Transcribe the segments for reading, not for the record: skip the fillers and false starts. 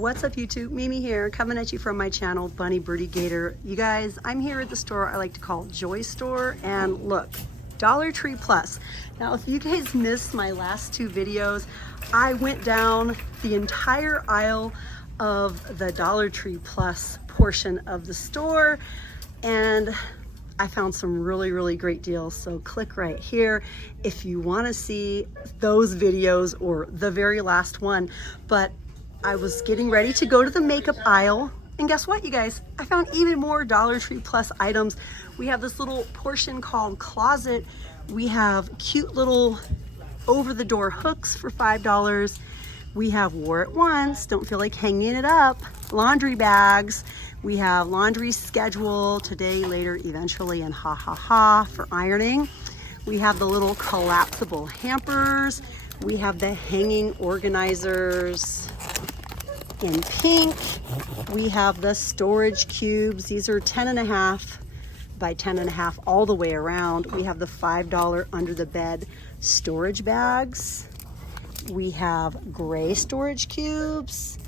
What's up YouTube? Mimi here, coming at you from my channel, Bunny Birdy Gator. You guys, I'm here at the store I like to call Joy Store, and look, Dollar Tree Plus. Now, if you guys missed my last two videos, I went down the entire aisle of the Dollar Tree Plus portion of the store, and I found some really great deals. So click right here if you want to see those videos or the very last one. But I was getting ready to go to the makeup aisle, and guess what, you guys? I found even more Dollar Tree Plus items. We have this little portion called closet. We have cute little over-the-door hooks for $5. We have wear it once, don't feel like hanging it up. Laundry bags. We have laundry schedule, today, later, eventually, and ha ha ha for ironing. We have the little collapsible hampers. We have the hanging organizers in pink. We have the storage cubes. These are 10.5 by 10.5 all the way around. We have the $5 under the bed storage bags. We have gray storage cubes.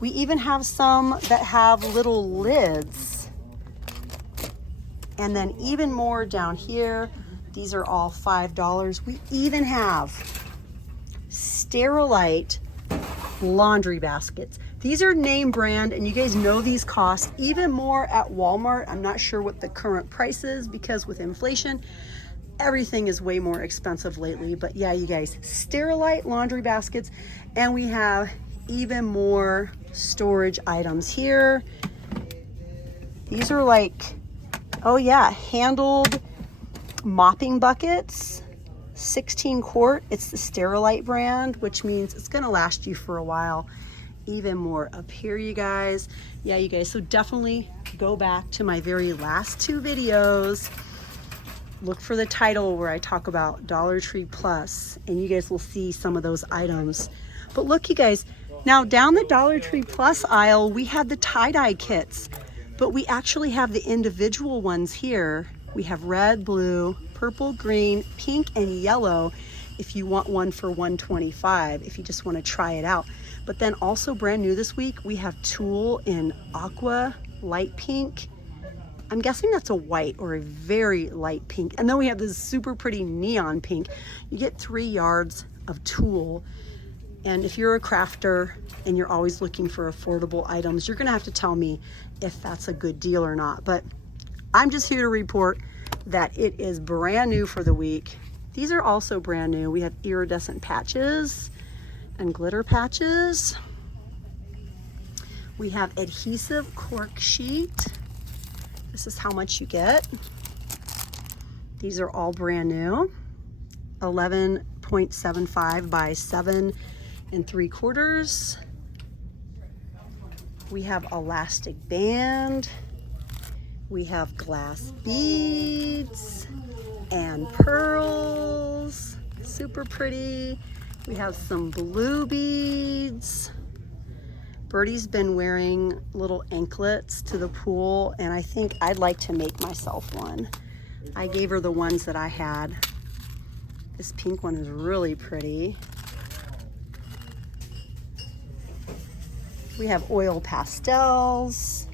We even have some that have little lids. And then even more down here. These are all $5. We even have Sterilite laundry baskets. These are name brand, and you guys know these cost even more at Walmart. I'm not sure what the current price is because with inflation, everything is way more expensive lately. But yeah, you guys, Sterilite laundry baskets, and we have even more storage items here. These are like, oh yeah, handled mopping buckets. 16 quart. It's the Sterilite brand, which means it's gonna last you for a while. Even more up here, you guys. Yeah, you guys, so definitely go back to my very last two videos. Look for the title where I talk about Dollar Tree Plus, and you guys will see some of those items. But look, you guys, now down the Dollar Tree Plus aisle, we have the tie-dye kits, but we actually have the individual ones here. We have red, blue, purple, green, pink, and yellow if you want one for $125, if you just want to try it out. But then also brand new this week, we have tulle in aqua, light pink. I'm guessing that's a white or a very light pink. And then we have this super pretty neon pink. You get 3 yards of tulle. And if you're a crafter and you're always looking for affordable items, you're gonna have to tell me if that's a good deal or not. But I'm just here to report that it is brand new for the week. These are also brand new. We have iridescent patches and glitter patches. We have adhesive cork sheet. This is how much you get. These are all brand new. 11.75 by 7 3/4. We have elastic band. We have glass beads and pearls, super pretty. We have some blue beads. Birdie's been wearing little anklets to the pool, and I think I'd like to make myself one. I gave her the ones that I had. This pink one is really pretty. We have oil pastels.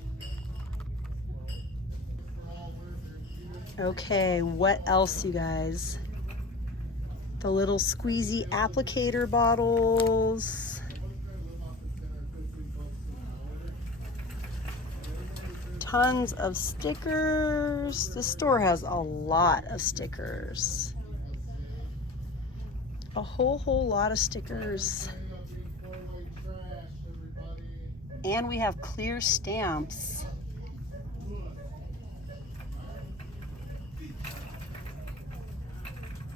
Okay, what else, you guys? The little squeezy applicator bottles. Tons of stickers. The store has a lot of stickers. A whole lot of stickers. And we have clear stamps.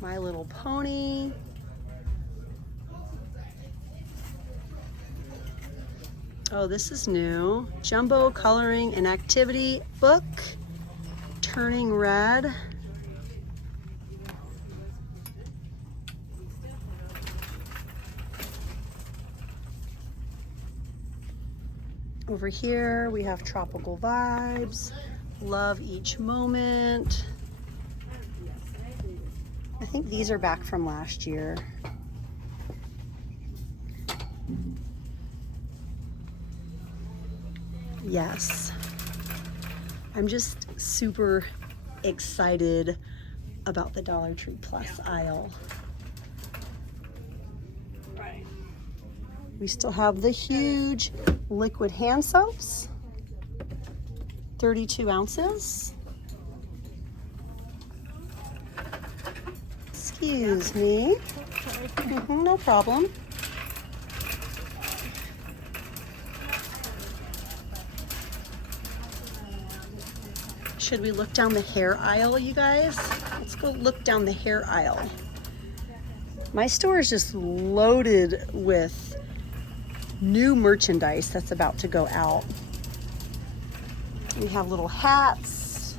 My Little Pony. Oh, this is new. Jumbo coloring and activity book. Turning Red. Over here we have Tropical Vibes. Love Each Moment. I think these are back from last year. Yes. I'm just super excited about the Dollar Tree Plus aisle. We still have the huge liquid hand soaps, 32 ounces. Excuse me. No problem. Should we look down the hair aisle, you guys? Let's go look down the hair aisle. My store is just loaded with new merchandise that's about to go out. We have little hats.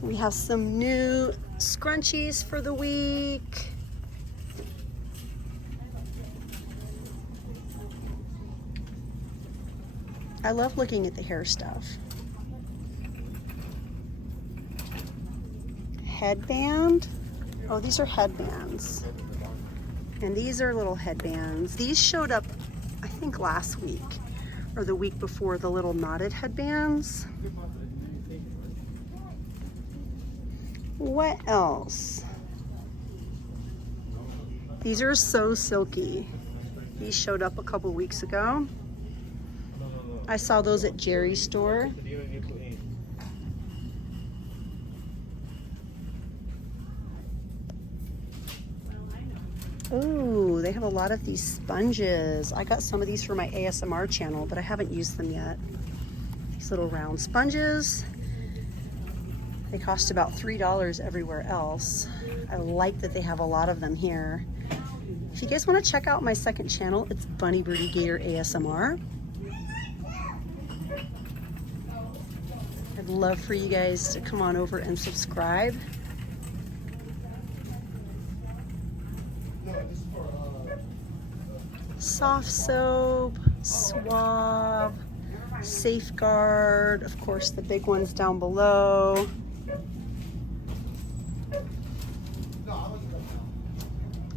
We have some new scrunchies for the week. I love looking at the hair stuff. Headband. Oh, these are headbands. And these are little headbands. These showed up, I think, last week or the week before, the little knotted headbands. What else? These are so silky. These showed up a couple weeks ago. I saw those at Jerry's store. Oh, they have a lot of these sponges. I got some of these for my ASMR channel, but I haven't used them yet. These little round sponges. They cost about $3 everywhere else. I like that they have a lot of them here. If you guys want to check out my second channel, it's Bunny Birdy Gator ASMR. I'd love for you guys to come on over and subscribe. Soft soap, Suave, Safeguard, of course the big ones down below.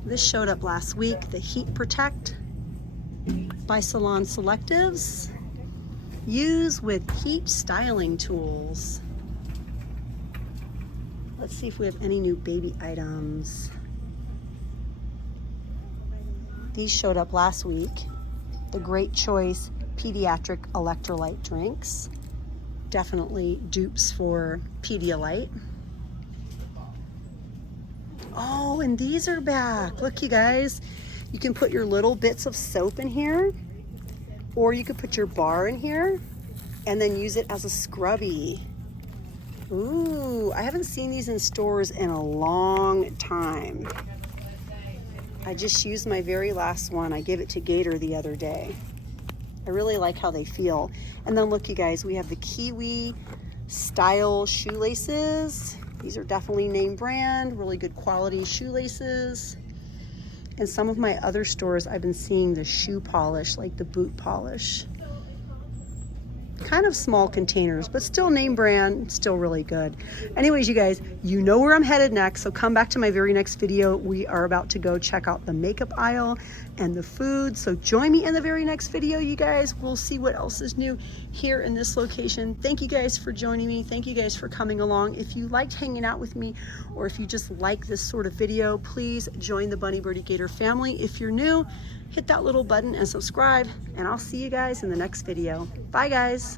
This showed up last week, the Heat Protect by Salon Selectives. Use with heat styling tools. Let's see if we have any new baby items. These showed up last week. The Great Choice Pediatric Electrolyte Drinks. Definitely dupes for Pedialyte. Oh, and these are back. Look, you guys. You can put your little bits of soap in here, or you could put your bar in here and then use it as a scrubby. Ooh, I haven't seen these in stores in a long time. I just used my very last one. I gave it to Gator the other day. I really like how they feel. And then look, you guys, we have the Kiwi style shoelaces. These are definitely name brand, really good quality shoelaces. In some of my other stores, I've been seeing the shoe polish, like the boot polish. Kind of small containers, but still name brand, still really good. Anyways, you guys, you know where I'm headed next, so come back to my very next video. We are about to go check out the makeup aisle and the food, so join me in the very next video, you guys. We'll see what else is new here in this location. Thank you guys for joining me. Thank you guys for coming along. If you liked hanging out with me, or if you just like this sort of video, please join the Bunny Birdy Gator family. If you're new, hit that little button and subscribe, and I'll see you guys in the next video. Bye, guys.